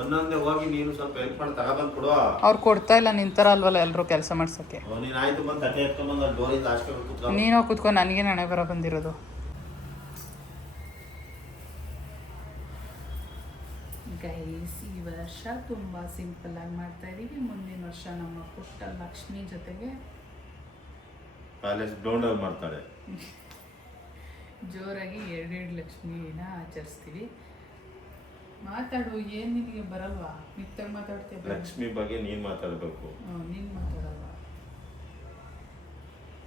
ಒಂದೊಂದೇ ಹೋಗಿ ನೀನು ಸ್ವಲ್ಪ ಹೆಲ್ಪ್ ಮಾಡಿ ತಗೊಬಂದು ಕೊಡು. ಅವ್ರು ಕೊಡ್ತಾ ಇಲ್ಲ, ನಿಂತರ ಅಲ್ವಲ್ಲ ಎಲ್ಲರೂ ಕೆಲಸ ಮಾಡ್ಸೋಕ್ಕೆ. ನೀನು ಆಯ್ತು ಬಂದು ತಟ್ಟೆ ಎತ್ಕೊಂಬಂದು ಅಲ್ಲಿ ಡೋರಿಂದ ಅಷ್ಟೇ ಕೂತ್ಕೊಂಡು ನೀನೋ ಕೂತ್ಕೊಂಡು ನನಗೆ ಹಣೆ ಬರ ಬಂದಿರೋದು. ಗೈಸ್, ಈ ವರ್ಷ ತುಂಬ ಸಿಂಪಲ್ಲಾಗಿ ಮಾಡ್ತಾ ಇದ್ದೀವಿ. ಮುಂದಿನ ವರ್ಷ ನಮ್ಮ ಪುಟ್ಟ ಲಕ್ಷ್ಮಿ ಜೊತೆಗೆ ಪ್ಯಾಲೇಸ್ ಡೌನ್ ಮಾಡ್ತಾಳೆ. ಜೋರಾಗಿ 2 ಲಕ್ಷ್ಮಿನ ಆಚರಿಸ್ತೀವಿ. ಮಾತಾಡು, ಏನು ನಿನಗೆ ಬರಲ್ವಾ? ಮಿತ್ತಾಗಿ ಮಾತಾಡ್ತೀಯ. ಲಕ್ಷ್ಮಿ ಬಗ್ಗೆ ನೀನು ಮಾತಾಡಬೇಕು. ನೀನು ಮಾತಾಡಲ್ವಾ?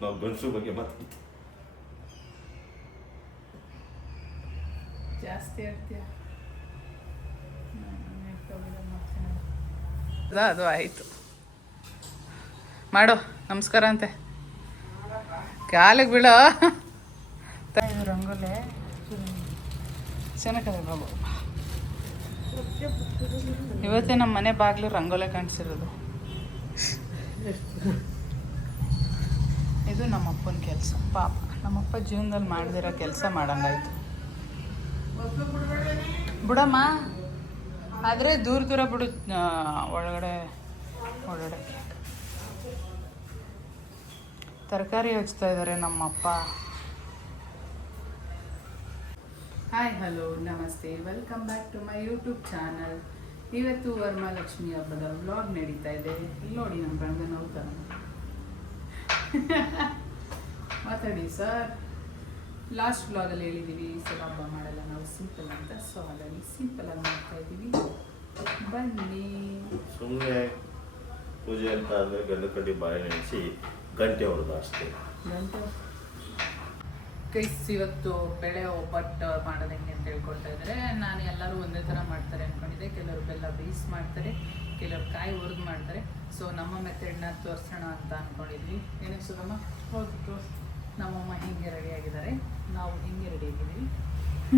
ನಾವು ಗಂಡಸು ಬಗ್ಗೆ ಮಾತಾಡ್ತೀವಿ. ಜಾಸ್ತಿ ಹೇಳ್ತೀಯ. ಅದು ಆಯಿತು, ಮಾಡು. ನಮಸ್ಕಾರ ಅಂತೆ ಕಾಲಿಗೆ ಬೀಳೋ. ಇದು ರಂಗೋಲೆ ಚೆನ್ನಾಗಿದೆ ಬಾಬು. ಇವತ್ತೇ ನಮ್ಮ ಮನೆ ಬಾಗಿಲು ರಂಗೋಲೆ ಕಾಣಿಸಿರೋದು. ಇದು ನಮ್ಮಪ್ಪನ ಕೆಲಸ. ಪಾಪ ನಮ್ಮಪ್ಪ ಜೀವನದಲ್ಲಿ ಮಾಡದಿರೋ ಕೆಲಸ ಮಾಡಂಗಾಯ್ತು. ಬಿಡಮ್ಮ, ಆದರೆ ದೂರ ದೂರ ಬಿಡು, ಒಳಗಡೆ ಓಡಾಡೋಕ್ಕೆ. ತರಕಾರಿ ಹಚ್ತಾ ಇದ್ದಾರೆ ನಮ್ಮಪ್ಪ. ಹಾಯ್, ಹಲೋ, ನಮಸ್ತೆ, welcome back to my YouTube channel. ಇವತ್ತು ವರಮಹಾಲಕ್ಷ್ಮಿ ಹಬ್ಬದ ವ್ಲಾಗ್ ನಡೀತಾ ಇದೆ. ಇಲ್ಲಿ ನೋಡಿ, ನಮ್ಮ ಗಂಡ ನೋಡ್ತಾರ. ಮಾತಾಡಿ ಸರ್. ಲಾಸ್ಟ್ ವ್ಲಾಗಲ್ಲಿ ಹೇಳಿದ್ದೀವಿ ಸರ್ ಹಬ್ಬ ಮಾಡಲ್ಲ ನಾವು, ಸಿಂಪಲ್ ಅಂತ. ಸೊ ಹಾಗಾಗಿ ಸಿಂಪಲಾಗಿ ಮಾಡ್ತಾ ಇದ್ದೀವಿ. ಬನ್ನಿ. ಸುಮ್ಮನೆ ಪೂಜೆ ಅಂತ ಅಂದರೆ ಗಂಡು ಕಡ್ಡಿ ಬಾಯಿ ನೆನೆಸಿ ಗಂಟೆ ಹೊಡೆದು ಅಷ್ಟೇ. ಗಂಟೆ ಕೈಸ್, ಇವತ್ತು ಬೆಳೆ ಒಬ್ಬಟ್ಟು ಮಾಡೋದು ಹೆಂಗೆ ಅಂತ ಹೇಳ್ಕೊಳ್ತಾ ಇದ್ದಾರೆ. ನಾನು ಎಲ್ಲರೂ ಒಂದೇ ಥರ ಮಾಡ್ತಾರೆ ಅಂದ್ಕೊಂಡಿದ್ದೆ. ಕೆಲವರು ಬೆಲ್ಲ ಬೇಯಿಸಿ ಮಾಡ್ತಾರೆ, ಕೆಲವರು ಕಾಯಿ ಹುರಿದು ಮಾಡ್ತಾರೆ. ಸೊ ನಮ್ಮ ಮೆಥಡ್ನ ತೋರಿಸೋಣ ಅಂತ ಅಂದ್ಕೊಂಡಿದ್ವಿ. ಏನಕ್ಕೆ ಸುಗಮ್ಮ? ಹೌದು, ತೋರಿಸಿ. ನಮ್ಮಮ್ಮ ಹಿಂಗೆ ರೆಡಿಯಾಗಿದ್ದಾರೆ, ನಾವು ಹಿಂಗೆ ರೆಡಿಯಾಗಿದ್ದೀವಿ.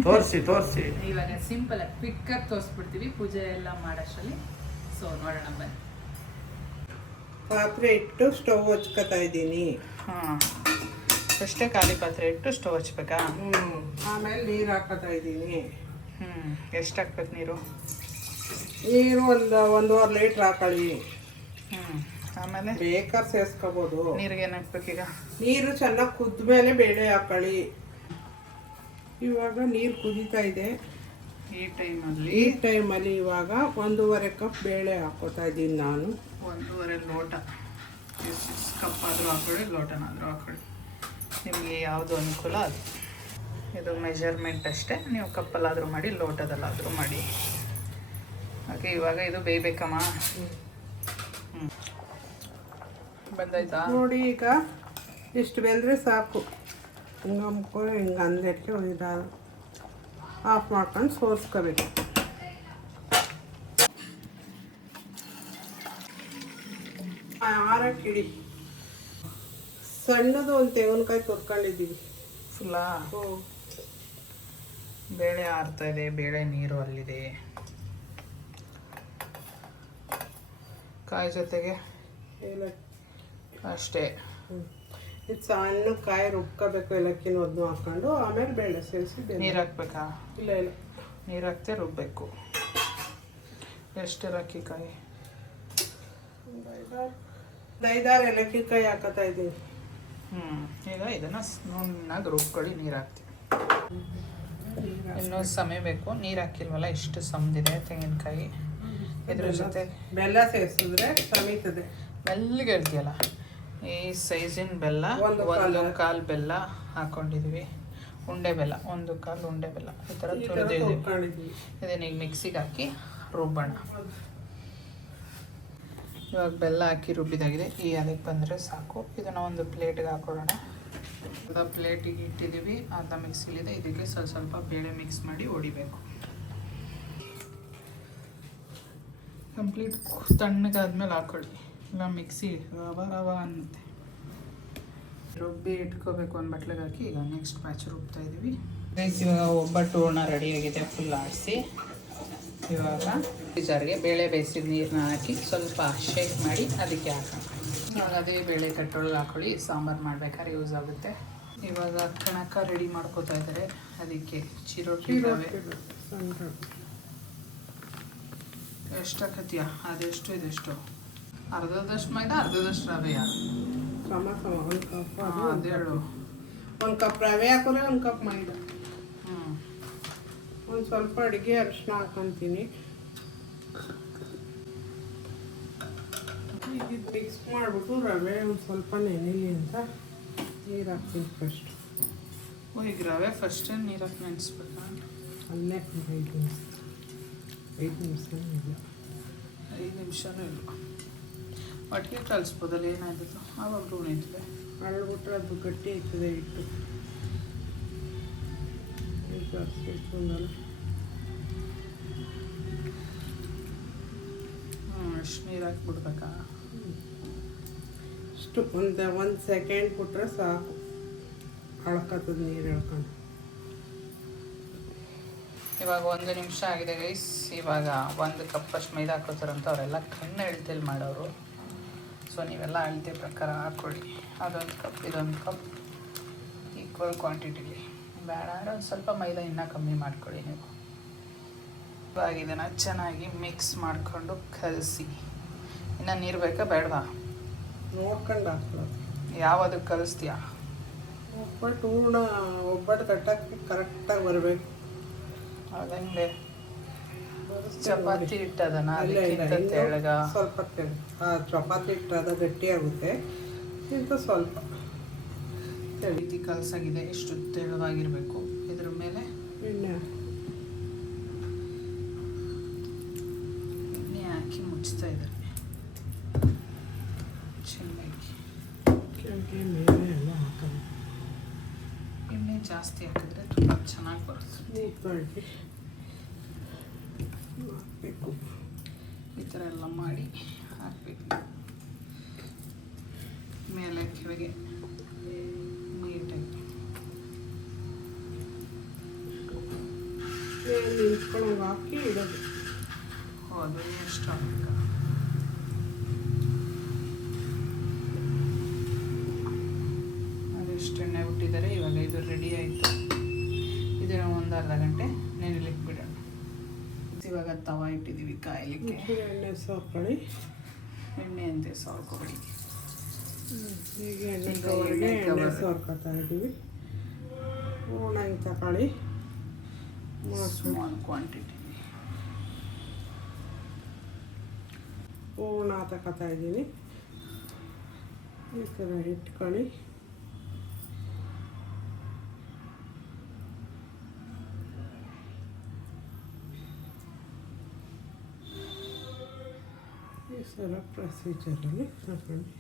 ತೋರಿಸಿ ಇವಾಗ ಸಿಂಪಲಾಗಿ ಕ್ವಿಕ್ಕಾಗಿ ತೋರಿಸ್ಬಿಡ್ತೀವಿ ಪೂಜೆ ಎಲ್ಲ ಮಾಡೋಷ್ಟರಲ್ಲಿ. ಸೊ ನೋಡೋಣ ಬನ್ನಿ. ಪಾತ್ರೆ ಇಟ್ಟು ಸ್ಟವ್ ಹಚ್ಕೊತಾ ಇದ್ದೀನಿ. ಹಾಂ, ಅಷ್ಟೇ ಖಾಲಿ ಪಾತ್ರೆ ಇಟ್ಟು ಸ್ಟವ್ ಹಚ್ಬೇಕಾ? ಆಮೇಲೆ ನೀರು ಹಾಕೋತಾ ಇದ್ದೀನಿ. ಎಷ್ಟು ಹಾಕ್ಬೇಕು ನೀರು? ನೀರು ಒಂದೂವರೆ ಲೀಟ್ರ್ ಹಾಕೊಳ್ಳಿ. ಆಮೇಲೆ ಬೇಕಾದ್ರೆ ಸೇರಿಸ್ಕೋಬೋದು. ನೀರಿಗೆ ಏನು ಹಾಕ್ಬೇಕೀಗ? ನೀರು ಚೆನ್ನಾಗಿ ಕುದ್ದ ಮೇಲೆ ಬೇಳೆ ಹಾಕೊಳ್ಳಿ. ಇವಾಗ ನೀರು ಕುದೀತಾ ಇದೆ. ಈ ಟೈಮಲ್ಲಿ ಇವಾಗ 1.5 ಕಪ್ ಬೇಳೆ ಹಾಕೋತಾ ಇದ್ದೀನಿ ನಾನು. 1.5 ಲೋಟ. ಕಪ್ ಆದರೂ ಹಾಕೊಳ್ಳಿ, ಲೋಟನಾದರೂ ಹಾಕೊಳ್ಳಿ, ನಿಮಗೆ ಯಾವುದು ಅನುಕೂಲ ಅದು. ಇದು ಮೆಜರ್ಮೆಂಟ್ ಅಷ್ಟೇ. ನೀವು ಕಪ್ಪಲ್ಲಾದರೂ ಮಾಡಿ, ಲೋಟದಲ್ಲಾದರೂ ಮಾಡಿ. ಓಕೆ, ಇವಾಗ ಇದು ಬೇಯಬೇಕಮ್ಮ. ಬಂದಾಯ್ತಾ ನೋಡಿ, ಈಗ ಇಷ್ಟು ಬೆಂದರೆ ಸಾಕು. ಹಿಂಗೆ ಅಂದೆಟ್ಗೆ ಆಫ್ ಮಾಡ್ಕೊಂಡು ಸೋಸ್ಕೋಬೇಕು. ಆರಕ್ಕಿಡಿ. ಸಣ್ಣದು ಒಂದು ತೆಂಗಿನಕಾಯಿ ತೊಟ್ಕೊಂಡಿದ್ದೀವಿ ಫುಲ್ಲಾ. ಬೇಳೆ ಆರ್ತಾ ಇದೆ, ಬೇಳೆ ನೀರು ಅಲ್ಲಿದೆ. ಕಾಯಿ ಜೊತೆಗೆ ಅಷ್ಟೇ. ಇದು ಸಣ್ಣ ಕಾಯಿ ರುಬ್ಕೋಬೇಕು. ಏಲಕ್ಕಿನ ಅದನ್ನು ಹಾಕ್ಕೊಂಡು ಆಮೇಲೆ ಬೇಳೆ ಸೇರಿಸಿ. ನೀರು ಹಾಕ್ಬೇಕಾ? ಇಲ್ಲ, ನೀರು ಹಾಕ್ತೆ ರುಬ್ಬೇಕು. ಎಷ್ಟು ಏಲಕ್ಕಿ ಕಾಯಿ? 5-6 ಏಲಕ್ಕಿ ಕಾಯಿ ಹಾಕೋತಾ ಇದ್ದೀನಿ. ಈಗ ಇದನ್ನು ನುಣ್ಣಗೆ ರುಬ್ಕೊಳ್ಳಿ. ನೀರು ಹಾಕ್ತೀವಿ. ಇನ್ನೂ ಸಮಯ ಬೇಕು. ನೀರು ಹಾಕಿಲ್ವಲ್ಲ, ಇಷ್ಟು ಸಮದಿದೆ ತೆಂಗಿನಕಾಯಿ. ಇದ್ರ ಜೊತೆ ಬೆಲ್ಲ ಸೇರಿಸಿದ್ರೆ ಸಮೀತದೆ. ಮೆಲ್ಲಿಗೆ ಹೇಳ್ತೀಯಲ್ಲ. ಈ ಸೈಜಿನ ಬೆಲ್ಲ 1/4 ಬೆಲ್ಲ ಹಾಕ್ಕೊಂಡಿದ್ದೀವಿ. ಉಂಡೆ ಬೆಲ್ಲ 1/4 ಉಂಡೆ ಬೆಲ್ಲ ಈ ಥರ ತುರಿದಿದ್ದೀವಿ. ಇದನ್ನ ಈಗ ಮಿಕ್ಸಿಗೆ ಹಾಕಿ ರುಬ್ಬೋಣ. ಇವಾಗ ಬೆಲ್ಲ ಹಾಕಿ ರುಬ್ಬಿದಾಗಿದೆ. ಈ ಅದಕ್ಕೆ ಬಂದರೆ ಸಾಕು. ಇದನ್ನು ಒಂದು ಪ್ಲೇಟ್ಗೆ ಹಾಕೊಳ್ಳೋಣ. ಪ್ಲೇಟಿಗೆ ಇಟ್ಟಿದ್ದೀವಿ. ಅರ್ಧ ಮಿಕ್ಸಿಲಿದೆ. ಇದಕ್ಕೆ ಸ್ವಲ್ಪ ಬೇಳೆ ಮಿಕ್ಸ್ ಮಾಡಿ ಹೊಡಿಬೇಕು. ಕಂಪ್ಲೀಟ್ ತಣ್ಣಗಾದ್ಮೇಲೆ ಹಾಕೊಳ್ಳಿ, ಇಲ್ಲ ಮಿಕ್ಸಿ ರವ ಅನ್ನುತ್ತೆ. ರುಬ್ಬಿ ಇಟ್ಕೋಬೇಕು ಒಂದು ಬಟ್ಲಿಗೆ ಹಾಕಿ. ಈಗ ನೆಕ್ಸ್ಟ್ ಬ್ಯಾಚ್ ರುಬ್ತಾ ಇದ್ದೀವಿ. ಇವಾಗ ಒಬ್ಬಟ್ಟು ಹೂರ್ಣ ರೆಡಿಯಾಗಿದೆ, ಫುಲ್ ಆಡಿಸಿ. ಇವಾಗ ಜಾರಿಗೆ ಬೇಳೆ ಬೇಯಿಸಿದ ನೀರನ್ನ ಹಾಕಿ ಸ್ವಲ್ಪ ಶೇಕ್ ಮಾಡಿ ಅದಕ್ಕೆ ಹಾಕೋಣ. ಇವಾಗ ಅದೇ ಬೇಳೆ ಕಟ್ಟೊಳಗೆ ಹಾಕೊಳ್ಳಿ, ಸಾಂಬಾರು ಮಾಡ್ಬೇಕಾದ್ರೆ ಯೂಸ್ ಆಗುತ್ತೆ. ಇವಾಗ ಕಣಕ ರೆಡಿ ಮಾಡ್ಕೋತಾ ಇದ್ದಾರೆ. ಅದಕ್ಕೆ ಚಿರೋಟಿ ರವೆ ಎಷ್ಟು ಹಾಕತ್ತೀಯ? ಅದೆಷ್ಟು ಇದೆಷ್ಟು? ಅರ್ಧದಷ್ಟು ಮೈದಾ ಅರ್ಧದಷ್ಟು ರವೆಯ? ಸಮ ಸಮ 1 ಕಪ್ ಅದು ಅದೇಳು. 1 ಕಪ್ ರವೆ ಹಾಕಿದ್ರೆ 1 ಕಪ್ ಮೈದಾ. ಹ್ಞೂ. ಒಂದು ಸ್ವಲ್ಪ ಅಡುಗೆ ಅರಿಶಿನ ಹಾಕೊಂತೀನಿ. ಈಗ ಇದು ಮಿಕ್ಸ್ ಮಾಡಿಬಿಟ್ಟು ರವೆ ಒಂದು ಸ್ವಲ್ಪ ನೆನೆಲಿ ಅಂತ ನೀರು ಹಾಕ್ತೀನಿ ಫಸ್ಟ್. ಈಗ ರವೆ ಫಸ್ಟ್ ನೀರು ಹಾಕಿ ನೆನೆಸ್ಬೇಕಾ? ಅಲ್ಲೇ 5 ನಿಮಿಷ. 5 ನಿಮಿಷ ಇಲ್ಲ, 5 ನಿಮಿಷನೂ ಇಲ್ಲ. ಒಟ್ಟಿಗೆ ಕಲಿಸ್ಬೋದಲ್ಲ, ಏನಾಯ್ತು ಆವಾಗಲೂ ಉಳಿತದೆ. ಅಳ್ಬಿಟ್ರೆ ಅದು ಗಟ್ಟಿ ಆಯ್ತದೆ ಹಿಟ್ಟು. ಜಾಸ್ತಿ ಇಟ್ಕೊಂಡಲ್ಲ. ಅಷ್ಟು ನೀರು ಹಾಕ್ಬಿಡ್ಬೇಕಾ? ಅಷ್ಟು ಒಂದು ಸೆಕೆಂಡ್ ಬಿಟ್ರೆ ಸಾಕು, ಅಳ್ಕತ್ತದ ನೀರು ಎಳ್ಕೊಂಡು. ಇವಾಗ 1 ನಿಮಿಷ ಆಗಿದೆ ಗೈಸ್. ಇವಾಗ 1 ಕಪ್ ಅಷ್ಟು ಮೈದಾ ಹಾಕೋತಾರಂತ ಅವರೆಲ್ಲ ಕಣ್ಣು ಅಳತೆಲಿ ಮಾಡೋರು. ಸೊ ನೀವೆಲ್ಲ ಅಳತೆ ಪ್ರಕಾರ ಹಾಕ್ಕೊಳ್ಳಿ. ಅದೊಂದು ಕಪ್ ಇದೊಂದು ಕಪ್ ಈಕ್ವಲ್ ಕ್ವಾಂಟಿಟಿಲಿ. ಬೇಡ ಅಂದರೆ ಒಂದು ಸ್ವಲ್ಪ ಮೈದಾ ಇನ್ನೂ ಕಮ್ಮಿ ಮಾಡ್ಕೊಳ್ಳಿ ನೀವು. ಇವಾಗ ಇದನ್ನು ಚೆನ್ನಾಗಿ ಮಿಕ್ಸ್ ಮಾಡಿಕೊಂಡು ಕಲಸಿ. ಇನ್ನು ನೀರು ಬೇಕಾ ಬೇಡವಾ? ನೋಡ್ಕೊಂಡು ಹಾಕ್ಕೊಳ್ಳೋದು. ಯಾವದಕ್ಕೆ ಕಲಿಸ್ತೀಯಾ? ಒಬ್ಬಟ್ಟು ಹೂರ್ಣ ಒಬ್ಬಟ್ಟು ಕಟ್ಟಕ್ಕೆ ಕರೆಕ್ಟಾಗಿ ಬರಬೇಕು. ಅದಂಗೆ ಚಪಾತಿ ಹಿಟ್ಟದನ ಅದಕ್ಕಿಂತ ತೆಳಗ ಸ್ವಲ್ಪ ಚಪಾತಿ ಹಿಟ್ಟು ಅದ ಗಟ್ಟಿ ಆಗುತ್ತೆ, ಇಂಥ ಸ್ವಲ್ಪ ರೀತಿ ಕಲಸಾಗಿದೆ. ಎಷ್ಟು ತೆಳುವಾಗಿರಬೇಕು. ಇದ್ರ ಮೇಲೆ ಎಣ್ಣೆ ಹಾಕಿ ಮುಚ್ತಾ ಇದ್ದಾರೆ ಚೆನ್ನಾಗಿ. ಕೆಳಗೆ ಮೇಲೆ ಎಲ್ಲ ಹಾಕೋದು. ಎಣ್ಣೆ ಜಾಸ್ತಿ ಹಾಕಿದ್ರೆ ತುಂಬ ಚೆನ್ನಾಗಿ ಬರುತ್ತೆ. ನೀಟಾಗಿ ಹಾಕಬೇಕು. ಈ ಥರ ಎಲ್ಲ ಮಾಡಿ ಹಾಕಬೇಕು. ಮೇಲೆ ಕೆಳಗೆ ನೀಟಾಗಿ ನಿಂತ್ಕೊಂಡು ಹಾಕಿ ಇಡೋದು. ಅದು ಎಷ್ಟು ಹಾಕಬೇಕು? ಅದೆಷ್ಟು ಎಣ್ಣೆ ಬಿಟ್ಟಿದ್ದಾರೆ. ಇವಾಗ ಇದು ರೆಡಿ ಆಯಿತು. ಇದನ್ನು ಒಂದು ಅರ್ಧ ಗಂಟೆ ನೆನೆಲಿಕ್ಕೆ ಬಿಡೋಣ. ಇವಾಗ ತವ ಇಟ್ಟಿದ್ದೀವಿ ಕಾಯಲಿಕ್ಕೆ. ಎಣ್ಣೆ ಸಾಕೊಳ್ಳಿ. ಎಣ್ಣೆ ಅಂತೆ ಸಾಕೋಬೇಡಿ. ಈಗ ಎಣ್ಣೆ ಸಾರ್ಕೊತಾ ಇದ್ದೀವಿ. ಹೂರ್ಣ ಹಿಂಗೆ ತಗೊಳ್ಳಿ. ಸ್ಮಾಲ್ ಕ್ವಾಂಟಿಟಿ ಹೂರ್ಣ ತಗೋತಾ ಇದ್ದೀನಿ. ಈ ಥರ ಇಟ್ಕೊಳ್ಳಿ. ಈ ಸಲ ಪ್ರೊಸೀಜರಲ್ಲಿ ತಗೊಂಡು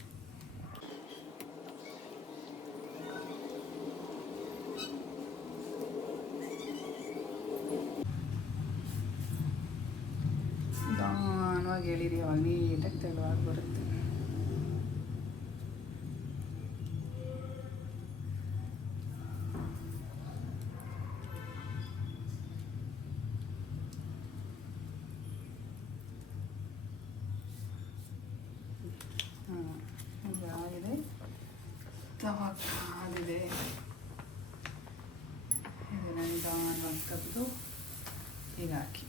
ನಿಧಾನವಾಗಿ ಹೇಳಿರಿ. ಅವಾಗ ನೀಟಾಗಿ ತೆಳುವಾಗಿ ಬರುತ್ತೆ. ಇದಾಗಿದೆ. ತವ ಕಾದಿದೆ. ಇದನ್ನು ನಿಧಾನವಾಗಿ ತೆಗೆದು ಈಗ ಹಾಕಿ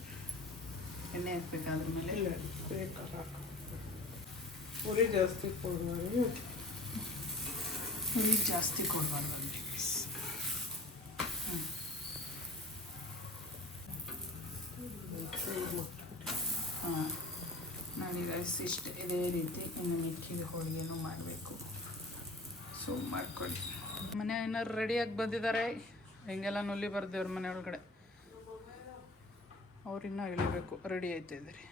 ಎಣ್ಣೆ ಹಾಕ್ಬೇಕಾದ್ರ ಮೇಲೆ ಉರಿ ಜಾಸ್ತಿ ಕೊಡಬಾರ್ದು. ಉರಿ ಜಾಸ್ತಿ ಕೊಡಬಾರ್ದು. ಹಾಂ, ನಾನೀಗ ಇಷ್ಟು ಇದೇ ರೀತಿ ಇನ್ನು ಮಿಕ್ಕಿದ ಹೋಳಿಗೆನೂ ಮಾಡಬೇಕು. ಸೊ ಮಾಡ್ಕೊಳ್ಳಿ. ಮನೆ ಏನಾರು ರೆಡಿಯಾಗಿ ಬಂದಿದ್ದಾರೆ. ಹಿಂಗೆಲ್ಲ ನುಲ್ಲಿ ಬರ್ದೇವ್ರ ಮನೆ ಒಳಗಡೆ. ಅವ್ರಿನ್ನೂ ಇಳಿಬೇಕು. ರೆಡಿ ಆಯ್ತಿದ್ರಿ.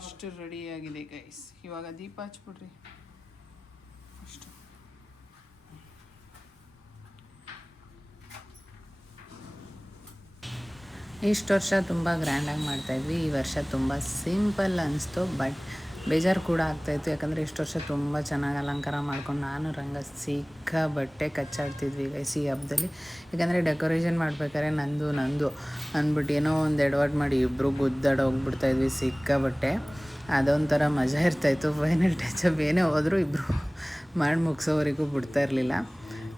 ಇಷ್ಟು ರೆಡಿಯಾಗಿದೆ ಗೈಸ್. ಇವಾಗ ದೀಪ ಹಚ್ಬಿಡ್ರಿ ಅಷ್ಟು. ಇಷ್ಟು ವರ್ಷ ತುಂಬ ಗ್ರ್ಯಾಂಡಾಗಿ ಮಾಡ್ತಾಯಿದ್ವಿ. ಈ ವರ್ಷ ತುಂಬ ಸಿಂಪಲ್ ಅನಿಸ್ತು. ಬಟ್ ಬೇಜಾರು ಕೂಡ ಆಗ್ತಾಯಿತ್ತು. ಯಾಕಂದರೆ ಇಷ್ಟು ವರ್ಷ ತುಂಬ ಚೆನ್ನಾಗಿ ಅಲಂಕಾರ ಮಾಡ್ಕೊಂಡು ನಾನು ರಂಗ ಸಿಕ್ಕಾಬಟ್ಟೆ ಕಚ್ಚಾಡ್ತಿದ್ವಿ ಗೈಸ್ ಈ ಹಬ್ಬದಲ್ಲಿ. ಯಾಕಂದರೆ ಡೆಕೋರೇಷನ್ ಮಾಡ್ಬೇಕಾದ್ರೆ ನಂದು ಅಂದ್ಬಿಟ್ಟು ಏನೋ ಒಂದು ಎಡವಟ್ ಮಾಡಿ ಇಬ್ಬರು ಗುದ್ದಾಡೋಗ್ಬಿಡ್ತಾಯಿದ್ವಿ ಸಿಕ್ಕಾಬಟ್ಟೆ. ಅದೊಂಥರ ಮಜಾ ಇರ್ತಾಯಿತ್ತು. ಫೈನಲ್ ಟಚಪ್ ಏನೇ ಹೋದರೂ ಇಬ್ಬರು ಮಾಡಿ ಮುಗಿಸೋವರೆಗೂ ಬಿಡ್ತಾ ಇರಲಿಲ್ಲ.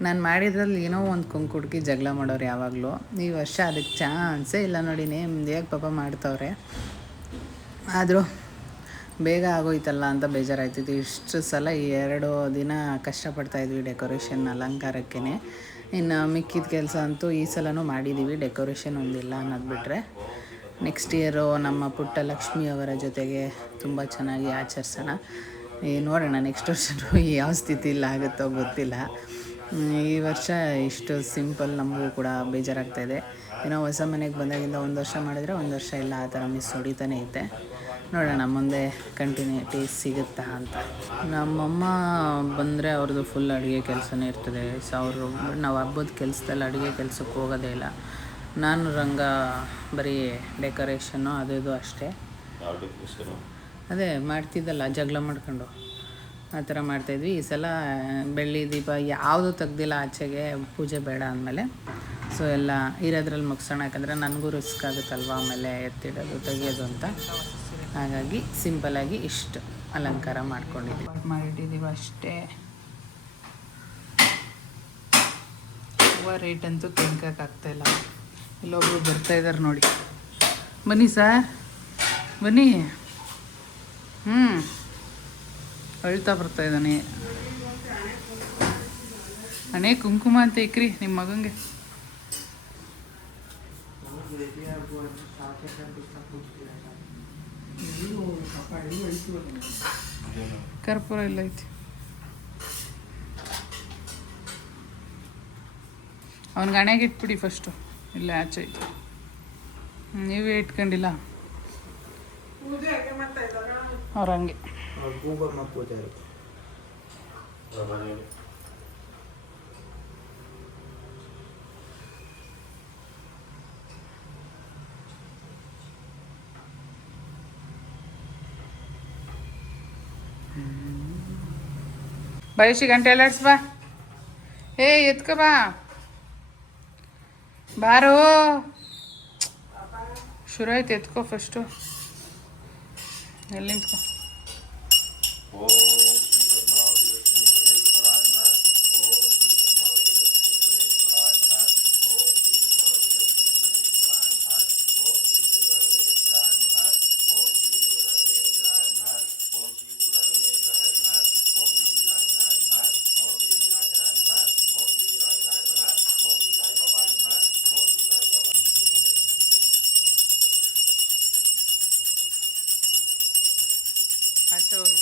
ನಾನು ಮಾಡಿದ್ರಲ್ಲಿ ಏನೋ ಒಂದು ಕುಂಕುಡ್ಕಿ ಜಗಳ ಮಾಡೋರು ಯಾವಾಗಲೂ. ಈ ವರ್ಷ ಅದಕ್ಕೆ ಚಾನ್ಸೇ ಇಲ್ಲ ನೋಡಿ. ನೇಮ್ದಿಯಾಗಿ ಪಾಪ ಮಾಡ್ತವ್ರೆ. ಆದರೂ ಬೇಗ ಆಗೋಯ್ತಲ್ಲ ಅಂತ ಬೇಜಾರಾಯ್ತಿತ್ತು. ಇಷ್ಟು ಸಲ 2 ದಿನ ಕಷ್ಟಪಡ್ತಾಯಿದ್ವಿ ಡೆಕೋರೇಷನ್ ಅಲಂಕಾರಕ್ಕೇ. ಇನ್ನು ಮಿಕ್ಕಿದ ಕೆಲಸ ಅಂತೂ ಈ ಸಲನೂ ಮಾಡಿದ್ದೀವಿ, ಡೆಕೋರೇಷನ್ ಒಂದಿಲ್ಲ ಅನ್ನೋದು ಬಿಟ್ಟರೆ. ನೆಕ್ಸ್ಟ್ ಇಯರು ನಮ್ಮ ಪುಟ್ಟ ಲಕ್ಷ್ಮಿ ಅವರ ಜೊತೆಗೆ ತುಂಬ ಚೆನ್ನಾಗಿ ಆಚರಿಸೋಣ. ನೋಡೋಣ ನೆಕ್ಸ್ಟ್ ವರ್ಷನೂ ಯಾವ ಸ್ಥಿತಿಯಲ್ಲಿ ಆಗುತ್ತೋ ಗೊತ್ತಿಲ್ಲ. ಈ ವರ್ಷ ಇಷ್ಟು ಸಿಂಪಲ್ ನಮಗೂ ಕೂಡ ಬೇಜಾರಾಗ್ತಾಯಿದೆ. ಏನೋ ಹೊಸ ಮನೆಗೆ ಬಂದಾಗಿಂದ 1 ವರ್ಷ ಮಾಡಿದರೆ 1 ವರ್ಷ ಇಲ್ಲ, ಆ ಥರ ಮಿಸ್ ಹೊಡಿತಾನೆ ಐತೆ. ನೋಡೋಣ ಮುಂದೆ ಕಂಟಿನ್ಯೂಟಿ ಸಿಗುತ್ತಾ ಅಂತ. ನಮ್ಮಮ್ಮ ಬಂದರೆ ಅವ್ರದ್ದು ಫುಲ್ ಅಡುಗೆ ಕೆಲಸನೇ ಇರ್ತದೆ. ನಾವು ಹಬ್ಬದ ಕೆಲಸದಲ್ಲಿ ಅಡುಗೆ ಕೆಲಸಕ್ಕೆ ಹೋಗೋದೇ ಇಲ್ಲ. ನಾನು ರಂಗ ಬರೀ ಡೆಕೋರೇಷನ್ನು ಅದು ಅಷ್ಟೇ. ಅದೇ ಮಾಡ್ತಿದ್ದಲ್ಲ ಜಗಳ ಮಾಡ್ಕೊಂಡು ಆ ಥರ ಮಾಡ್ತಾಯಿದ್ವಿ. ಈ ಸಲ ಬೆಳ್ಳಿ ದೀಪ ಯಾವುದು ತೆಗ್ದಿಲ್ಲ ಆಚೆಗೆ, ಪೂಜೆ ಬೇಡ ಅಂದಮೇಲೆ. ಸೊ ಎಲ್ಲ ಇರೋದ್ರಲ್ಲಿ ಮುಗಿಸೋಣ, ಯಾಕಂದರೆ ನನಗೂ ರಿಸ್ಕ್ ಆಗುತ್ತಲ್ವ ಆಮೇಲೆ ಎತ್ತಿಡೋದು ತೆಗಿಯೋದು ಅಂತ. ಹಾಗಾಗಿ ಸಿಂಪಲಾಗಿ ಇಷ್ಟು ಅಲಂಕಾರ ಮಾಡ್ಕೊಂಡಿದ್ದೀವಿ, ಮಾಡಿಟ್ಟಿದ್ದೀವಿ ಅಷ್ಟೇ. ಹೂವು ರೇಟ್ ಅಂತೂ ಕೆಂಕಾಗ್ತಾಯಿಲ್ಲ. ಇಲ್ಲೊಬ್ರು ಬರ್ತಾಯಿದ್ದಾರೆ ನೋಡಿ. ಬನ್ನಿ ಸರ್, ಬನ್ನಿ. ಅಳ್ತಾ ಬರ್ತಾಯಿದ್ದಾನೆ. ಅಣೇ ಕುಂಕುಮ ಅಂತ ಇಕ್ರಿ ನಿಮ್ಮ ಮಗಂಗೆ. ಕರ್ಪೂರ ಇಲ್ಲ ಐತಿ. ಅವ್ನಿಗೆ ಹಣೆಗೆ ಇಟ್ಬಿಡಿ ಫಸ್ಟು, ಇಲ್ಲ ಆಚೆ ಐತಿ. ನೀವೇ ಇಟ್ಕೊಂಡಿಲ್ಲ ಅವ್ರ ಹಂಗೆ. ಬಯಸಿ ಗಂಟೆ ಎಲ್ಲಾಡ್ಸ್ ಬಾ. ಎತ್ಕ ಬಾ ಬಾರೋ. ಶುರು ಆಯ್ತು, ಎತ್ಕೋ ಫಸ್ಟು. ಎಲ್ಲಿ ನಿಂತ್ಕೋ. ಆಚೆ ಹೋಗಿ.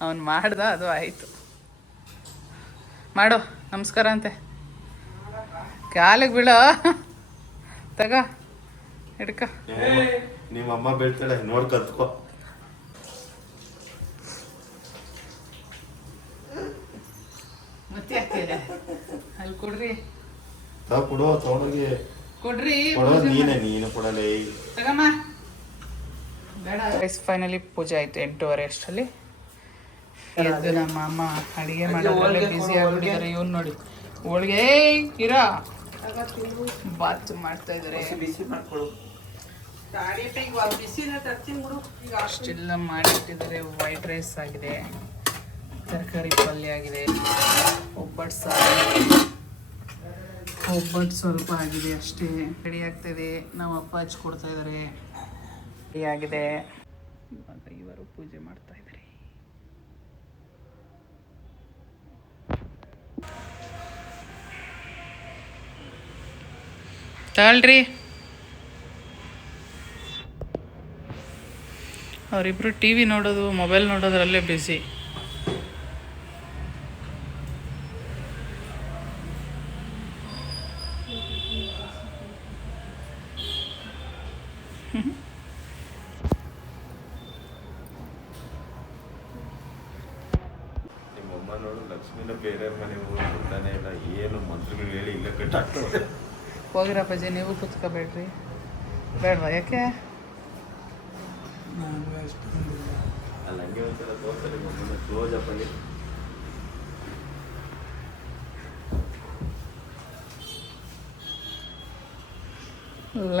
ಅವನು ಮಾಡ್ದ, ಅದು ಆಯಿತು. ಮಾಡು ನಮಸ್ಕಾರ ಅಂತೆ. ಕಾಲಿಗೆ ಬೀಳೋ, ತಗ ಹಿಡ್ಕ. ನಿಮ್ಮ ಅಮ್ಮ ಬೀಳ್ತಾಳೆ, ನೋಡಿ ಕತ್ಕೋ. ಮತ್ತೆ ಅಲ್ಲಿ ಕೊಡ್ರಿ, ಕೊಡುವ ತಗೊಂಡೋಗಿ ಕೊಡ್ರಿ. ನೀನು ಕೊಡಲೇ ತಗಮ್ಮ. ಫೈನಲಿ ಪೂಜೆ ಆಯಿತು 8:30 ಅಷ್ಟರಲ್ಲಿ. ಎದ್ದು ನಮ್ಮ ಅಮ್ಮ ಅಡುಗೆ ಮಾಡೋದ್ರಲ್ಲೇ ಬ್ಯುಸಿ ಆಗ್ಬಿಟ್ಟಿದ್ದಾರೆ. ಇವನು ನೋಡಿ ಹೋಳಿಗೆ ಇರೋ ಬಾತ್ ಮಾಡ್ತಾ ಇದ್ದಾರೆ. ಬಿಸಿ ಮಾಡ್ಕೊಡು. ಅಷ್ಟೆಲ್ಲ ಮಾಡಿಟ್ಟಿದ್ದಾರೆ. ವೈಟ್ ರೈಸ್ ಆಗಿದೆ, ತರಕಾರಿ ಪಲ್ಯ ಆಗಿದೆ, ಒಬ್ಬಟ್ಟು ಸಾರು, ಒಬ್ಬಟ್ಟು ಸ್ವಲ್ಪ ಆಗಿದೆ ಅಷ್ಟೇ. ರೆಡಿ ಆಗ್ತಾಯಿದೆ. ನಮ್ಮ ಅಪ್ಪ ಹಚ್ಕೊಡ್ತಾ ಇದ್ದಾರೆ. ರೆಡಿ ಆಗಿದೆ. ಇವಾಗ ಇವರು ಪೂಜೆ ಮಾಡ್ತಾ ಇದ್ದಾರೆ. ತಗೊಳ್ರಿ. ಅವರಿಬ್ರು ಟಿ ವಿ ನೋಡೋದು, ಮೊಬೈಲ್ ನೋಡೋದ್ರಲ್ಲೇ ಬ್ಯುಸಿ. ನಿಮ್ಮಮ್ಮ ನೋಡು, ಲಕ್ಷ್ಮಿನ ಬೇರೆ ಮನೆಗೆ ಹೋಗಿ ಕೊಡ್ತಾನೆ ಇಲ್ಲ. ಏನು ಮಂತ್ರಗಳು ಹೇಳಿ ಇಲ್ಲ ಕಟ್ಟಾಗ್ತದೆ. ಹೋಗಿರಪ್ಪಾಜಿ, ನೀವು ಕೂತ್ಕೋಬೇಡ್ರಿ. ಬೇಡವಾ? ಯಾಕೆ? ಅಲ್ಲಿ ಹಂಗೆ ಒಂದ್ಸಲ ತೋರ್ಸಲಿ ಮಮ್ಮನ ಕ್ಲೋಜಪ್ಪಲ್ಲಿ.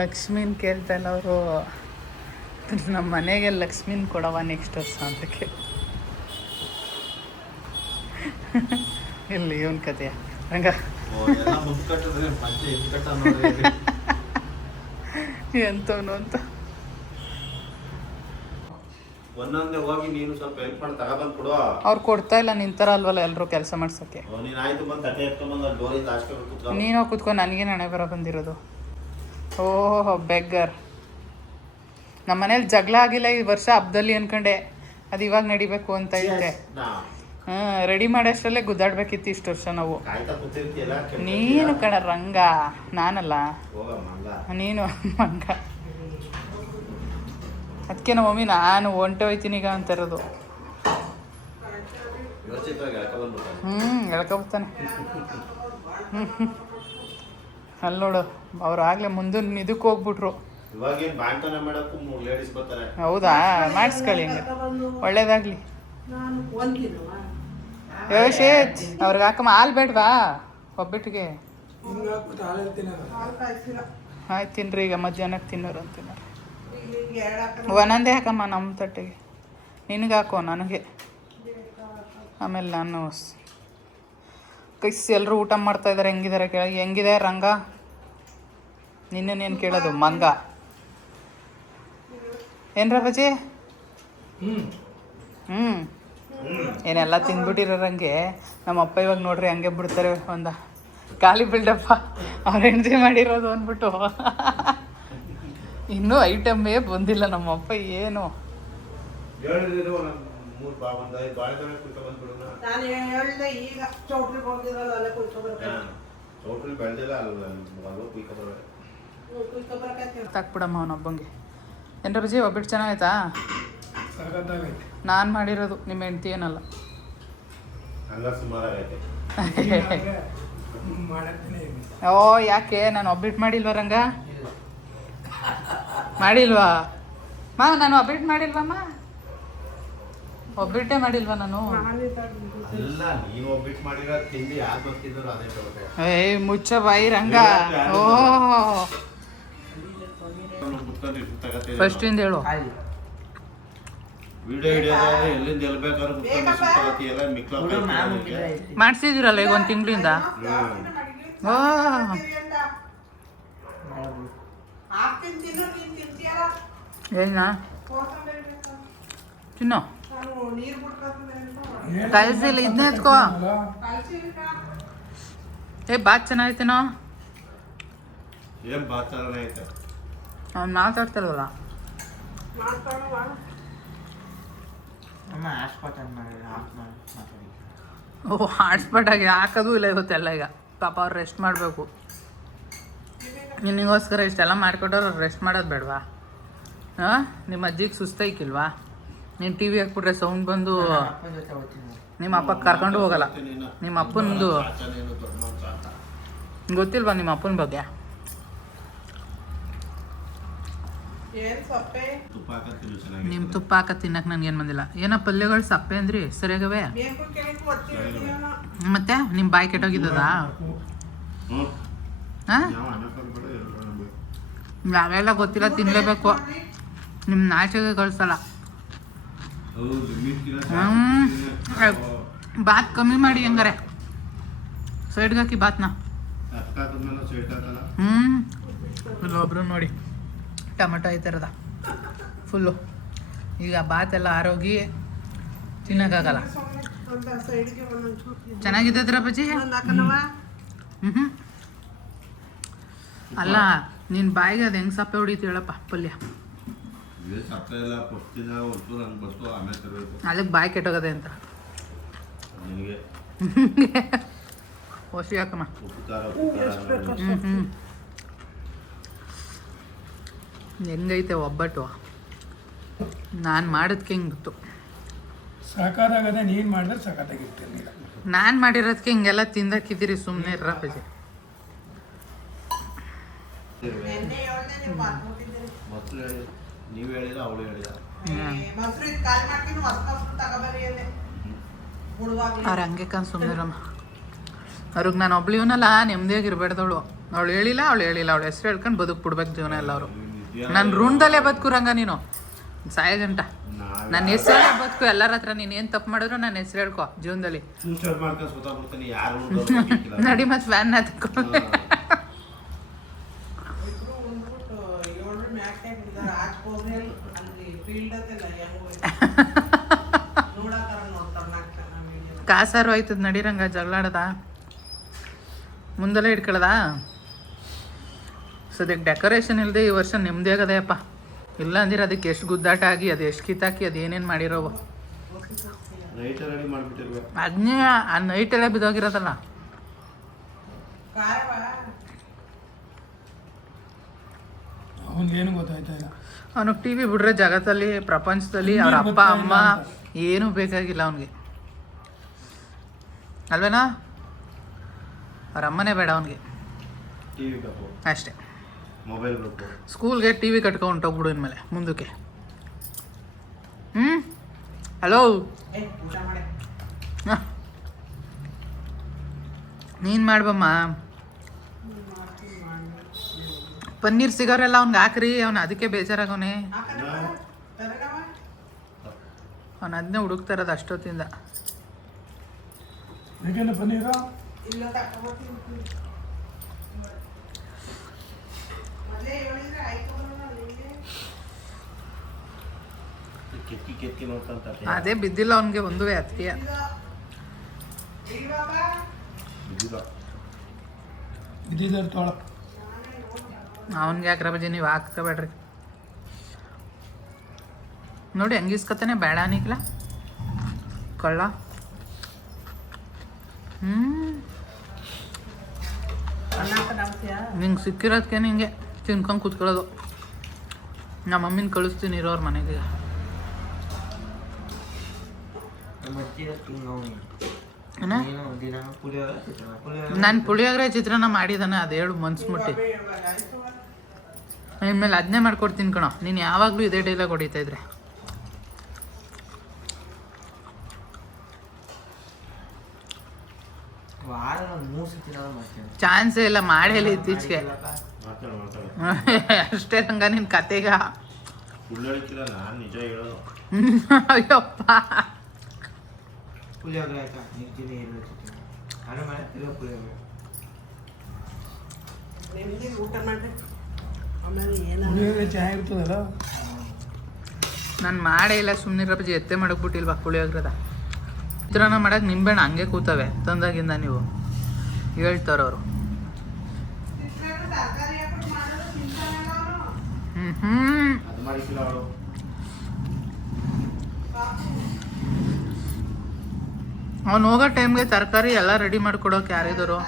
ಲಕ್ಷ್ಮೀನ ಕೇಳ್ತಾಯಿಲ್ಲ ಅವರು. ನಮ್ಮ ಮನೆಗೆ ಲಕ್ಷ್ಮೀನ್ ಕೊಡವ ನೆಕ್ಸ್ಟ್ ವರ್ಷ ಅಂತಕ್ಕೆ. ಇಲ್ಲಿ ಇವನ್ ಕತೆಯ ಹಂಗ ಎಂತವನು ಅಂತ ಒಂದೊಂದೇ ಹೋಗಿ ನೀನು ಸ್ವಲ್ಪ ಹೆಲ್ಪ್ ಮಾಡಿ ತಗೊಬಂದು ಕೊಡು. ಅವ್ರು ಕೊಡ್ತಾ ಇಲ್ಲ, ನಿಂತಾರ ಅಲ್ವಲ್ಲ ಎಲ್ಲರೂ ಕೆಲಸ ಮಾಡ್ಸೋಕ್ಕೆ. ನೀನು ಆಯ್ತು ಬಂದು ತಟ್ಟೆ ಎತ್ಕೊಂಡ್ಬಂದು ಅಲ್ಲಿ ಡೋರಿಂದ ಅಷ್ಟೇ ಕೂತ್ಕೊಂಡು ನೀನು ಕೂತ್ಕೊಂಡು ನನಗೆ ಹಣೆ ಬರೋ ಬಂದಿರೋದು. ಓಹೋ ಬೆಗ್ಗರ್. ನಮ್ಮ ಮನೇಲಿ ಜಗಳ ಆಗಿಲ್ಲ ಈ ವರ್ಷ ಹಬ್ಬದಲ್ಲಿ ಅನ್ಕೊಂಡೆ, ಅದು ಇವಾಗ ನಡಿಬೇಕು ಅಂತ ಇದ್ದೆ. ರೆಡಿ ಮಾಡೋಷ್ಟರಲ್ಲೇ ಗುದ್ದಾಡ್ಬೇಕಿತ್ತು ಇಷ್ಟು ವರ್ಷ ನಾವು. ಕಾಯ್ತಾ ಕೂತಿರ್ತೀಯಲ್ಲ ನೀನು ಕಣ ರಂಗ, ನಾನಲ್ಲ ನೀನು ಮಂಗ. ಅದಕ್ಕೆ ನಮ್ಮ ಮಮ್ಮಿ ನಾನು ಹೊಂಟೆ ಹೋಯ್ತೀನಿ ಈಗ ಅಂತ ಇರೋದು. ಯೋಚಿತವಾಗಿ ಎಳ್ಕೊಂಡ್ಬಂದ್ಬಿಡ್ತಾನೆ. ಎಳ್ಕೊಬರ್ತಾನೆ. ಅಲ್ಲಿ ನೋಡು, ಅವ್ರು ಆಗ್ಲೇ ಮುಂದಿನ ಇದಕ್ಕೆ ಹೋಗ್ಬಿಟ್ರು. ಇವಾಗೇನು ಬಾಂಟನೆ ಮಾಡಕ್ಕೂ 3 ಲೇಡೀಸ್ ಬರ್ತಾರೆ. ಹೌದಾ, ಮಾಡಿಸ್ಕೊಳ್ಳಿ ಹಂಗೆ, ಒಳ್ಳೇದಾಗ್ಲಿ. ನಾನು ಒಂದಿನವ ಯೋಶೇತ್ ಅವ್ರಿಗೆ ಹಾಕಮ್ಮ ಹಾಲು ಬೇಡವಾ ಒಬ್ಬಟ್ಟಿಗೆ? ಹಾಲು ಕಾಯಿಸಿಲ್ಲ. ಆಯ್ತು ತಿನ್ರಿ, ಈಗ ಮಧ್ಯಾಹ್ನಕ್ಕೆ ತಿನ್ನೋರು ಅಂತಿన్నారు. ಈಗ ಎರಡು ಹಾಕ ಒಂದೊಂದೇ ಹಾಕಮ್ಮ ನಮ್ಮ ತಟ್ಟೆಗೆ. ನಿನಗೆ ಹಾಕೋ, ನನಗೆ ಆಮೇಲೆ ನಾನು ಕೈಸ್ ಎಲ್ಲರೂ ಊಟ ಮಾಡ್ತಾ ಇದ್ದಾರೆ. ಹೆಂಗಿದ್ದಾರೆ ಕೇಳಿ, ಹೆಂಗಿದೆ ರಂಗ? ನಿನ್ನೇನು ಕೇಳೋದು ಮಂಗ ಏನ್ರ ಬಜಿ? ಏನೆಲ್ಲ ತಿಂದ್ಬಿಟ್ಟಿರೋರಂಗೆ ನಮ್ಮ ಅಪ್ಪ ಇವಾಗ ನೋಡ್ರಿ ಹಂಗೆ ಬಿಡ್ತಾರೆ. ಒಂದ ಖಾಲಿ ಬಿಲ್ಡಪ್ಪ ಅವ್ರು ಹೆಂಡ್ತಿ ಮಾಡಿರೋದು ಅಂದ್ಬಿಟ್ಟು. ಇನ್ನೂ ಐಟಮ್ಮೇ ಬಂದಿಲ್ಲ ನಮ್ಮ ಅಪ್ಪ ಏನು. ನಾನು ಹೇಳ್ದೆ ಈಗ ಚೌಟ್ರಿಗೆ ಹೋಗಿದ್ರಲ್ಲ ಅಲ್ಲೇ ಕುಯ್ಕೊಬರ್ಬೇಕು. ಚೌಟ್ರಿ ಬೆಳೆದಿಲ್ಲ ಅಲ್ಲ ಕುಯ್ಕೊಬರ್ಬೇಕು. ತಾಕ್ಬಿಡಮ್ಮ ಅವನೊಬ್ಬಂಗೆ. ಏನ್ರ ಬಜಿ ಒಬ್ಬಿಟ್ಟು ಚೆನ್ನಾಗಾಯ್ತಾ? ನಾನು ಮಾಡಿರೋದು, ನಿಮ್ಮ ಹೆಂಡ್ತಿ ಏನಲ್ಲ. ಹಂಗ ಸುಮಾರಾಗೈತೆ. ಓ ಯಾಕೆ ನಾನು ಒಬ್ಬಿಟ್ಟು ಮಾಡಿಲ್ವಾ ರಂಗ? ಮಾಡಿಲ್ವಾ ನಾನು ಒಬ್ಬಿಟ್ಟು ಮಾಡಿಲ್ವಮ್ಮ? ಒಬ್ಬಿಟ್ಟೆ ಮಾಡಿಲ್ವಾ ನಾನು? ಅಲ್ಲ ನೀವು ಒಬ್ಬಿಟ್ಟು ಮಾಡಿರೋ ತಿಂಡಿ ಯಾರು ಬರ್ತಿದ್ರು ಅದೇ ತಗೋತೆ. ಏಯ್ ಮುಚ್ಚ ಬಾಯಿ ರಂಗ. ಓ ಫಸ್ಟಿಂದ ಹೇಳು. ವಿಡಿಯೋ ಹಿಡಿಯೋದಾದ್ರೆ ಎಲ್ಲಿಂದ ಎಲ್ಬೇಕಾದ್ರೆ ಕುತ್ಕೊಂಡು ಮಿಕ್ಲ ಮಾಡಿಸಿದಿರಲ್ಲ ಈಗ 1 ತಿಂಗಳಿಂದ. ಓ ಹಾಕ್ತೀನಿ ತಿನ್ನು, ನೀನು ತಿಂತೀಯಲ್ಲ ಏನ ತಿನ್ನೋ. ನಾನು ನೀರು ಬಿಟ್ಕೊತೀನಿ. ಕಲ್ಸಿಲ್ಲ, ಇದನ್ನ ಎತ್ಕೋ. ಏ ಬಾತ್ ಚೆನ್ನಾಗೈತೇನೋ. ಏನ್ ಬಾಚಾರ ಐತೆ ಅವ್ನು ಮಾತಾಡ್ತಾರಲ್ಲ. ಮಾಡ್ತಾಳವ ಓ ಹಾಟ್ಸ್ಪಾಟ್ ಆಗಿ ಹಾಕೋದು ಇಲ್ಲ ಇವತ್ತೆಲ್ಲ. ಈಗ ಪಾಪ ಅವ್ರು ರೆಸ್ಟ್ ಮಾಡಬೇಕು. ನಿನಗೋಸ್ಕರ ಇಷ್ಟೆಲ್ಲ ಮಾಡಿಕೊಟ್ಟವ್ರು ಅವ್ರು ರೆಸ್ಟ್ ಮಾಡೋದು ಬೇಡವಾ? ಹಾಂ, ನಿಮ್ಮ ಅಜ್ಜಿಗೆ ಸುಸ್ತೈಕಿಲ್ವಾ? ನೀನು ಟಿ ವಿ ಹಾಕ್ಬಿಟ್ರೆ ಸೌಂಡ್ ಬಂದು ನಿಮ್ಮ ಅಪ್ಪ ಕರ್ಕೊಂಡು ಹೋಗಲ್ಲ. ನಿಮ್ಮ ಅಪ್ಪನದು ಗೊತ್ತಿಲ್ವಾ ನಿಮ್ಮ ಅಪ್ಪನ ಬಗ್ಗೆ? ಏನು ಸೊಪ್ಪೆ ತುಪ್ಪ ಹಾಕತ್ತಿಲ್ಲ ಚೆನ್ನಾಗಿ. ನಿಮ್ಮ ತುಪ್ಪ ಹಾಕ ತಿನ್ನಕ್ಕೆ ನನಗೇನು ಬಂದಿಲ್ಲ. ಏನೋ ಪಲ್ಯಗಳು ಸಪ್ಪೆ ಅಂದ್ರಿ, ಸರಿಯಾಗವೆ. ಬೇಕು ಕೇಳಿಕ್ ಒತ್ತಿರ್ತೀಯಲ್ಲ. ಮತ್ತೆ ನಿಮ್ಮ ಬಾಯಿ ಕೆಟ್ಟೋಗಿದ್ದದ? ಹ್ಞೂ ಹಾಂ, ಯಾವ ಅನ್ನ ಬೇಡ ಎರಡು ಬೇಕು. ಯಾವೆಲ್ಲ ಗೊತ್ತಿಲ್ಲ, ತಿನ್ನಲೇಬೇಕು. ನಿಮ್ಮ ನಾಚಿಗೆ ಕಳಿಸಲ್ಲ. ಹೌದು ಮೀನ್ಕಿನ ಬಾತ್ ಕಮ್ಮಿ ಮಾಡಿ ಹಂಗಾರೆ. ಸೈಡ್ಗೆ ಹಾಕಿ ಬಾತ್ನ. ಅಕ್ಕ ಹಾಕಿದ್ಮೇಲೆ ಸೈಡ್ ಹಾಕಲ್ಲ. ಇಲ್ಲೊಬ್ರು ನೋಡಿ ಟೊಮೆಟೊ ಈ ಥರದ ಫುಲ್ಲು. ಈಗ ಬಾತೆಲ್ಲ ಆರೋಗಿ ತಿನ್ನೋಕ್ಕಾಗಲ್ಲ. ಒಂದು ಸೈಡ್ಗೆ ಒಂದೊಂದು ಚೂರು ಚೆನ್ನಾಗಿದ್ದದ್ರ ಬಜ್ಜಿ? ಒಂದು ಹಾಕನವ. ಅಲ್ಲ ನಿನ್ನ ಬಾಯಿಗೆ ಅದು ಹೆಂಗೆ ಸಪ್ಪೆ ಹೊಡೀತು ಹೇಳಪ್ಪ ಪಲ್ಯ. ಇದೇ ಸಪ್ಪೆ ಎಲ್ಲ ಕೊಡ್ತಿದ್ದ ಹೊರತು ನಂಗೆ ಬಸ್ತು ಆಮೇಲೆ ತರಬೇಕು. ಅದಕ್ಕೆ ಬಾಯಿ ಕೆಟ್ಟೋಗದೆ ಅಂತ ನಿನಗೆ ಹೊಸಿ ಹಾಕಮ್ಮ. ಉಪ್ಪು ಖಾರ ಹೆಂಗೈತೆ ಒಬ್ಬಟ್ಟು? ನಾನು ಮಾಡೋದಕ್ಕೆ ಹೆಂಗೆ ಗೊತ್ತು. ಸಾಕಾಗದೆ, ನೀನು ಮಾಡಿದ್ರೆ ಸಾಕಾಗಿರ್ತೀನಿ. ನಾನು ಮಾಡಿರೋದಕ್ಕೆ ಹಿಂಗೆಲ್ಲ ತಿಂದಾಕಿದ್ದೀರಿ, ಸುಮ್ಮನೆ ಇರ್ರ ಬಜ್ಜಿ. ಎಣ್ಣೆ ಹೇಳ್ದೆ ನೀವು ಮಾಡ್ಕೊಟ್ಟಿದ್ದೀರಿ. ಮೊಸರು ಹೇಳಿ ನೀವು ಹೇಳಿದ ಅವಳು ಹೇಳಿದ. ಮೊಸರು ಇದು ಖಾಲಿ ಮಾಡ್ತೀನಿ, ಹೊಸ ಮೊಸರು ತಗೋಬರ್ರಿ ಅಂದೆ. ಹುಡುವಾಗ್ಲಿ ಅವ್ರು ಹಂಗೆ ಕನ್ ಸುಮ್ಮನಿರಮ್ಮ. ಅವ್ರಿಗೆ ನಾನು ಒಬ್ಳಿವನಲ್ಲ ನೆಮ್ಮದಿಯಾಗಿ ಇರಬೇಡ್ದವಳು. ಅವಳು ಹೇಳಿಲ್ಲ ಅವಳು ಹೆಸರು ಹೇಳ್ಕೊಂಡು ಬದುಕು ಬಿಡ್ಬೇಕು ಜೀವನ ಎಲ್ಲ. ಅವರು ನನ್ನ ಋಣದಲ್ಲೇ ಬದುಕುರಂಗ ನೀನು. ಸಾಯ ಗಂಟ ನನ್ನ ಹೆಸರು ಬದುಕು ಎಲ್ಲರ ಹತ್ರ ನೀನು ಏನು ತಪ್ಪು ಮಾಡಿದ್ರು ನನ್ನ ಹೆಸರು ಹೇಳ್ಕೊ ಜೀವನದಲ್ಲಿ. ಫ್ಯೂಚರ್ ಮಾಡ್ಕೊಂಡು ಸುತ್ತಾಬಿಡ್ತೀನಿ ಯಾರು ನಡಿ ಮತ್ತೆ ಫ್ಯಾನ್ ಹತ್ಕೊ. ಕಾಸಾರು ಆಯ್ತದ ನಡಿರಂಗ ಜಗಳಾಡದ ಮುಂದೆಲ್ಲ ಇಟ್ಕೊಳದ. ಸದ್ಯಕ್ಕೆ ಡೆಕೋರೇಷನ್ ಇಲ್ಲದೆ ಈ ವರ್ಷ ನೆಮ್ಮದಿ ಆಗದೆಯಪ್ಪ. ಇಲ್ಲ ಅಂದಿರ ಅದಕ್ಕೆ ಎಷ್ಟು ಗುದ್ದಾಟ ಆಗಿ ಅದು ಎಷ್ಟು ಕಿತ್ತಾಕಿ ಅದು ಏನೇನು ಮಾಡಿರೋವು ಅದನ್ನೇ ಆ ನೈಟೆಲ್ಲ ಬಿದ್ದೋಗಿರೋದಲ್ಲ. ಅವನಿಗೇನು ಗೊತ್ತಾಯ್ತಾ ಇಲ್ಲ. ಅವನಿಗೆ ಟಿ ವಿ ಬಿಡ್ರೆ ಜಗತ್ತಲ್ಲಿ ಪ್ರಪಂಚದಲ್ಲಿ ಅವ್ರ ಅಪ್ಪ ಅಮ್ಮ ಏನೂ ಬೇಕಾಗಿಲ್ಲ ಅವನಿಗೆ ಅಲ್ವೇನಾ? ಅವ್ರ ಅಮ್ಮನೇ ಬೇಡ ಅವನಿಗೆ ಅಷ್ಟೇ. ಮೊಬೈಲ್ ಬೇಕು. ಸ್ಕೂಲ್ಗೆ ಟಿ ವಿ ಕಟ್ಕೊಂಡೋಗ್ಬಿಡು ಇನ್ಮೇಲೆ ಮುಂದಕ್ಕೆ. ಹಲೋ ನೀನು ಮಾಡ್ಬಮ್ಮ. ಪನ್ನೀರ್ ಸಿಗೋರೆಲ್ಲ ಅವ್ನಿಗೆ ಹಾಕ್ರಿ. ಅವ್ನು ಅದಕ್ಕೆ ಬೇಜಾರಾಗವನೆ. ಅವನು ಅದನ್ನೇ ಹುಡುಕ್ತಾ ಇರೋದು ಅಷ್ಟೊತ್ತಿಂದ. ಬೇಕೇನ ಪನ್ನೀರ? ಕೆತ್ತಿ ನೋಡ್ಕೊಂತ ಅದೇ ಬಿದ್ದಿಲ್ಲ ಅವನಿಗೆ ಒಂದು ಅದಕ್ಕೆ. ಬಿದ್ದಿದ್ದಾರೆ ತೋಳ. ಅವನಿಗೆ ಯಾಕ್ರ ಬಜ್ಜಿ ನೀವು ಹಾಕ್ಕೋಬೇಡ್ರಿ. ನೋಡಿ ಹಂಗಿಸ್ಕತಾನೆ ಬೇಡ ಅನಿಕ್ಲ ಕಳ್ಳ. ನಿಂಗೆ ಸಿಕ್ಕಿರೋದಕ್ಕೆ ನಿಂಗೆ ತಿನ್ಕೊಂಡು ಕೂತ್ಕೊಳ್ಳೋದು. ನಮ್ಮ ಮಮ್ಮಿನ ಕಳಿಸ್ತೀನಿ ಇರೋರು ಮನೆಗೆ. ನಾನು ಪುಳಿಯೋಗರೆ ಚಿತ್ರಾನ್ನ ಮಾಡಿದಾನೆ ಅದು ಹೇಳು ಮನ್ಸು ಮುಟ್ಟಿ. ಇನ್ಮೇಲೆ ಅದನ್ನೇ ಮಾಡ್ಕೊಡ್ತೀನಿ ಕಣೋ. ನೀನು ಯಾವಾಗಲೂ ಇದೇ ಡೈಲಾಗ್ ಹೊಡಿತಾ ಇದ್ರೆ ಚಾನ್ಸೇ ಇಲ್ಲ. ಮಾಡೇಲಿ ಇತ್ತೀಚೆಗೆ ಅಷ್ಟೇ ಹಂಗ ನಿನ್ನ ಕತೆಗ. ಅಯ್ಯಪ್ಪ ಪುಳಿಯೋಗರೆ ಚೆನ್ನಾಗಿರ್ತದಲ್ಲ. ನಾನು ಮಾಡೇ ಇಲ್ಲ. ಸುಮ್ಮನೆ ಬಜ್ಜಿ ಎತ್ತೆ ಮಾಡಕ್ಬಿಟ್ಟಿಲ್ವಾ ಪುಳಿಯೋಗ್ರದ. ಚಿತ್ರಾನ್ನ ಮಾಡಕ್ಕೆ ನಿಂಬೆಹಣ್ಣು ಹಂಗೆ ಕೂತವೆ ತಂದಾಗಿಂದ ನೀವು ಹೇಳ್ತಾರವರು. ಅವ್ನು ಹೋಗೋ ಟೈಮ್ಗೆ ತರಕಾರಿ ಎಲ್ಲ ರೆಡಿ ಮಾಡಿಕೊಡೋಕೆ ಯಾರಿದ್ರು?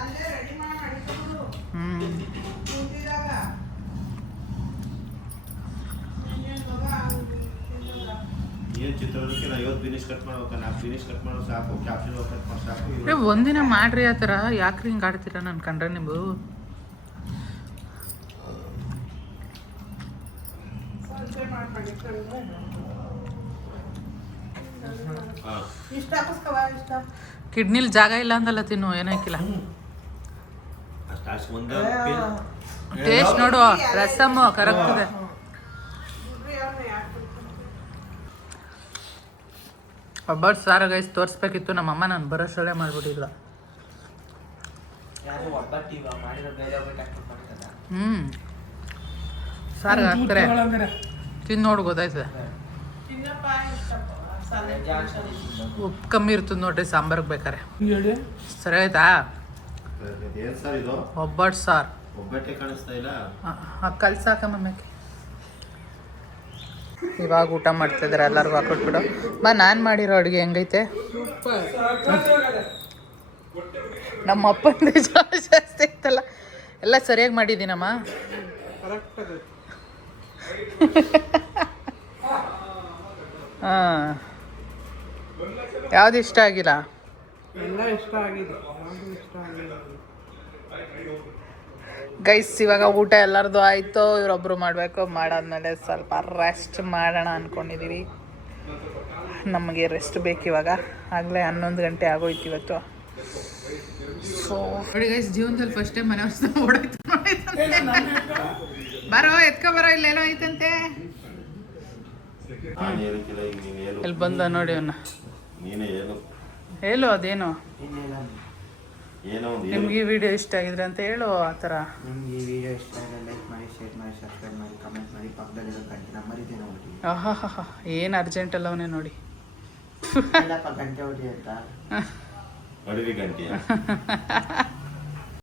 ಒಂದಿನ ಮಾಡ್ರಿ ಆ ಥರ. ಯಾಕ್ರಿ ಹಿಂಗೆ ಆಡ್ತೀರಾ ನಾನು ಕಂಡ್ರೆ ನೀವು? ಕಿಡ್ನಿಲಿ ಜಾಗ ಇಲ್ಲ ಅಂದಲ್ಲ ತಿನ್ನು. ಏನೋ ಹಾಕಿಲ್ಲ. ಟೇಸ್ಟ್ ನೋಡು. ರಸಮ್ಮು ಕರೆಕ್ಟ್ ಇದೆ. ಒಬ್ಬಟ್ಟು ಸಾರು ಗೈಸ್ ತೋರಿಸ್ಬೇಕಿತ್ತು. ನಮ್ಮಮ್ಮ ನಾನು ಬರೋಷ್ಟರಲ್ಲೇ ಮಾಡ್ಬಿಟ್ಟಿಲ್ಲ. ಸಾರು ಹಾಕ್ತಾರೆ ತಿಂದು ನೋಡಿ ಗೊತ್ತಾಯ್ತದೆ. ಉಪ್ಪು ಕಮ್ಮಿ ಇರ್ತದೆ ನೋಡ್ರಿ ಸಾಂಬಾರಿಗೆ ಬೇಕಾರೆ. ಸರಿ ಆಯ್ತಾ? ಒಬ್ಬಟ್ಟು ಸಾರು ಕಲ್ಸಾಕಮ್ಮಕ್ಕೆ. ಇವಾಗ ಊಟ ಮಾಡ್ತಿದ್ದಾರೆ ಎಲ್ಲರಿಗೂ ಹಾಕೊಟ್ಬಿಡು. ಬಾ ನಾನು ಮಾಡಿರೋ ಅಡುಗೆ ಹೆಂಗೈತೆ? ನಮ್ಮ ಅಪ್ಪಂದು ಜಾಸ್ತಿ ಇತ್ತಲ್ಲ. ಎಲ್ಲ ಸರಿಯಾಗಿ ಮಾಡಿದ್ದೀನಮ್ಮ. ಹಾಂ ಯಾವ್ದು ಇಷ್ಟ ಆಗಿಲ್ಲ? ಎಲ್ಲ ಇಷ್ಟ ಆಗಿದೆ. ಗೈಸ್ ಇವಾಗ ಊಟ ಎಲ್ಲರದು ಆಯಿತು. ಇವರೊಬ್ಬರು ಮಾಡಬೇಕು. ಮಾಡಾದ್ಮೇಲೆ ಸ್ವಲ್ಪ ರೆಸ್ಟ್ ಮಾಡೋಣ ಅಂದ್ಕೊಂಡಿದ್ದೀವಿ. ನಮಗೆ ರೆಸ್ಟ್ ಬೇಕು ಇವಾಗ. ಆಗಲೇ 11 ಗಂಟೆ ಆಗೋಯ್ತು ಇವತ್ತು. ಸೊ ನೋಡಿ ಗೈಸ್, ಜೀವನದಲ್ಲಿ ಫಸ್ಟ್ ಟೈಮ್ ಮನೆ ವರ್ಷ ಓಡಾಯ್ತು. ಬರೋ ಎತ್ಕೊ ಬರೋ, ಇಲ್ಲೆಲ್ಲೋ ಐತಂತೆ. ನಾನು ಹೇಳಕ್ಕಿಲ್ಲ, ಈಗ ನೀನು ಹೇಳು. ಇಲ್ಲಿ ಬಂದ ನೋಡಿ ಅವನ್ನ ನೀನೇ ಹೇಳು, ಹೇಳು ಅದೇನು ಏನೋ ಒಂದು ಹೇಳು. ನಿಮ್ಗೆ ಈ ವಿಡಿಯೋ ಇಷ್ಟ ಆಗಿದ್ರೆ ಅಂತ ಹೇಳು ಆ ಥರ. ನಿಮ್ಗೆ ಈ ವಿಡಿಯೋ ಇಷ್ಟ ಆದರೆ ಲೈಕ್ ಮಾಡಿ, ಶೇರ್ ಮಾಡಿ, ಸಬ್ಸ್ಕ್ರೈಬ್ ಮಾಡಿ, ಕಮೆಂಟ್ ಮಾಡಿ, ಪಕ್ಕದಲ್ಲಿರೋ ಗಂಟೆ ಮರಿದೇ ನೋಡಿ. ಆಹಾ ಏನು ಅರ್ಜೆಂಟ್ ಅಲ್ಲ ಅವನೇ ನೋಡಿ. ಇಲ್ಲಪ್ಪ ಗಂಟೆ ಹೊಡಿ ಅಂತ ಹೊಡಿರಿ ಗಂಟೆ